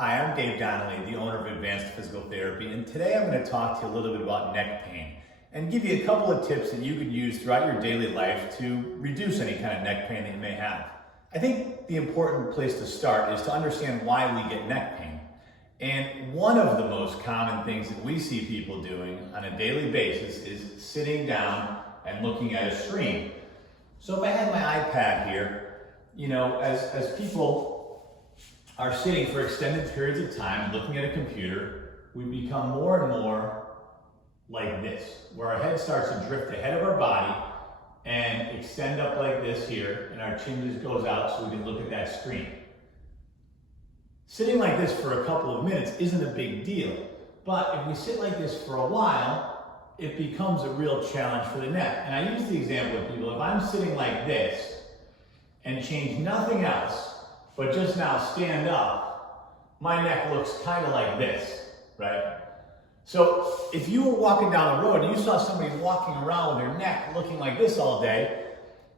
Hi, I'm Dave Donnelly, the owner of Advanced Physical Therapy, and today I'm going to talk to you a little bit about neck pain and give you a couple of tips that you could use throughout your daily life to reduce any kind of neck pain that you may have. I think the important place to start is to understand why we get neck pain. And one of the most common things that we see people doing on a daily basis is sitting down and looking at a screen. So if I had my iPad here, as people are sitting for extended periods of time looking at a computer, we become more and more like this, where our head starts to drift ahead of our body and extend up like this here, and our chin just goes out so we can look at that screen. Sitting like this for a couple of minutes isn't a big deal, but if we sit like this for a while, it becomes a real challenge for the neck. And I use the example of people, if I'm sitting like this and change nothing else, but just now stand up, my neck looks kind of like this, right? So if you were walking down the road and you saw somebody walking around with their neck looking like this all day,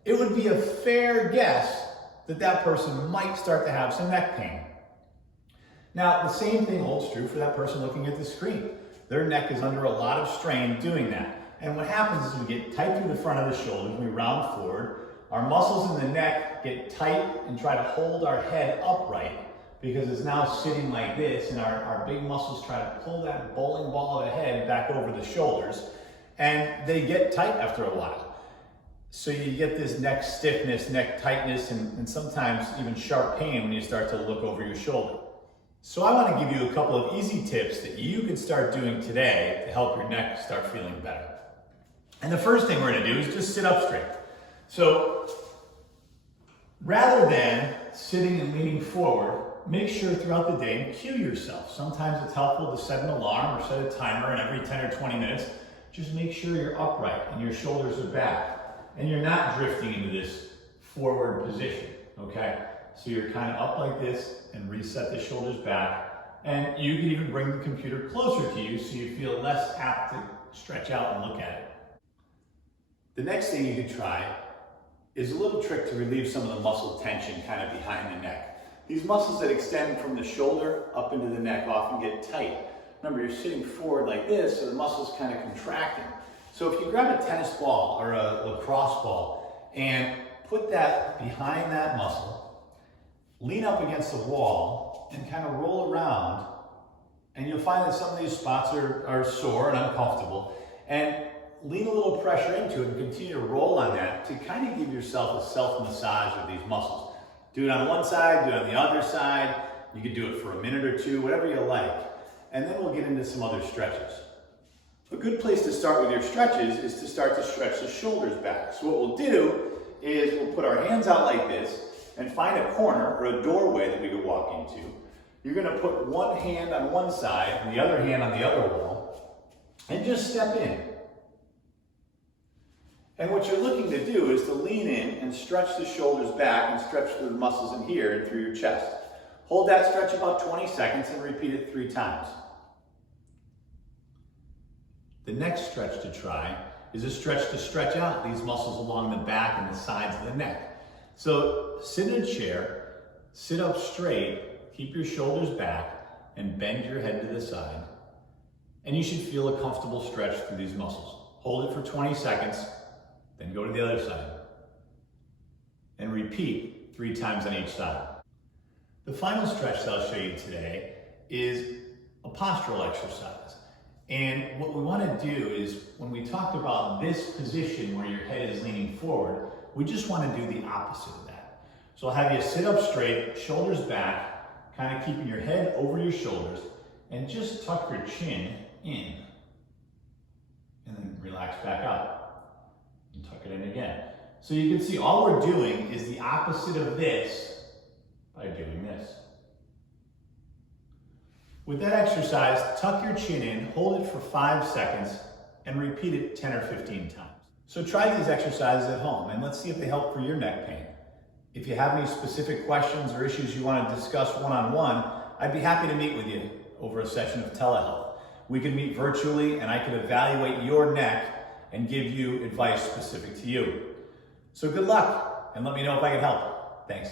it would be a fair guess that that person might start to have some neck pain. Now, the same thing holds true for that person looking at the screen. Their neck is under a lot of strain doing that. And what happens is we get tight through the front of the shoulders, we round forward, our muscles in the neck get tight and try to hold our head upright because it's now sitting like this, and our big muscles try to pull that bowling ball of a head back over the shoulders, and they get tight after a while. So you get this neck stiffness, neck tightness, and sometimes even sharp pain when you start to look over your shoulder. So I want to give you a couple of easy tips that you can start doing today to help your neck start feeling better. And the first thing we're going to do is just sit up straight. So rather than sitting and leaning forward, make sure throughout the day and cue yourself. Sometimes it's helpful to set an alarm or set a timer, and every 10 or 20 minutes, just make sure you're upright and your shoulders are back and you're not drifting into this forward position, okay? So you're kind of up like this and reset the shoulders back, and you can even bring the computer closer to you so you feel less apt to stretch out and look at it. The next thing you can try is a little trick to relieve some of the muscle tension kind of behind the neck. These muscles that extend from the shoulder up into the neck often get tight. Remember, you're sitting forward like this, so the muscle's kind of contracting. So if you grab a tennis ball or a lacrosse ball and put that behind that muscle, lean up against the wall and kind of roll around, and you'll find that some of these spots are sore and uncomfortable, and lean a little pressure into it and continue to roll on that to kind of give yourself a self-massage of these muscles. Do it on one side, do it on the other side. You can do it for a minute or two, whatever you like. And then we'll get into some other stretches. A good place to start with your stretches is to start to stretch the shoulders back. So what we'll do is we'll put our hands out like this and find a corner or a doorway that we could walk into. You're going to put one hand on one side and the other hand on the other wall and just step in. And what you're looking to do is to lean in and stretch the shoulders back and stretch the muscles in here and through your chest. Hold that stretch about 20 seconds and repeat it 3 times. The next stretch to try is a stretch to stretch out these muscles along the back and the sides of the neck. So sit in a chair, sit up straight, keep your shoulders back, and bend your head to the side. And you should feel a comfortable stretch through these muscles. Hold it for 20 seconds. Then go to the other side and repeat 3 times on each side. The final stretch that I'll show you today is a postural exercise. And what we want to do is, when we talked about this position where your head is leaning forward, we just want to do the opposite of that. So I'll have you sit up straight, shoulders back, kind of keeping your head over your shoulders, and just tuck your chin in. And then relax back up. And tuck it in again. So you can see all we're doing is the opposite of this by doing this. With that exercise, tuck your chin in, hold it for 5 seconds, and repeat it 10 or 15 times. So try these exercises at home, and let's see if they help for your neck pain. If you have any specific questions or issues you want to discuss one-on-one, I'd be happy to meet with you over a session of telehealth. We can meet virtually, and I can evaluate your neck and give you advice specific to you. So good luck, and let me know if I can help. Thanks.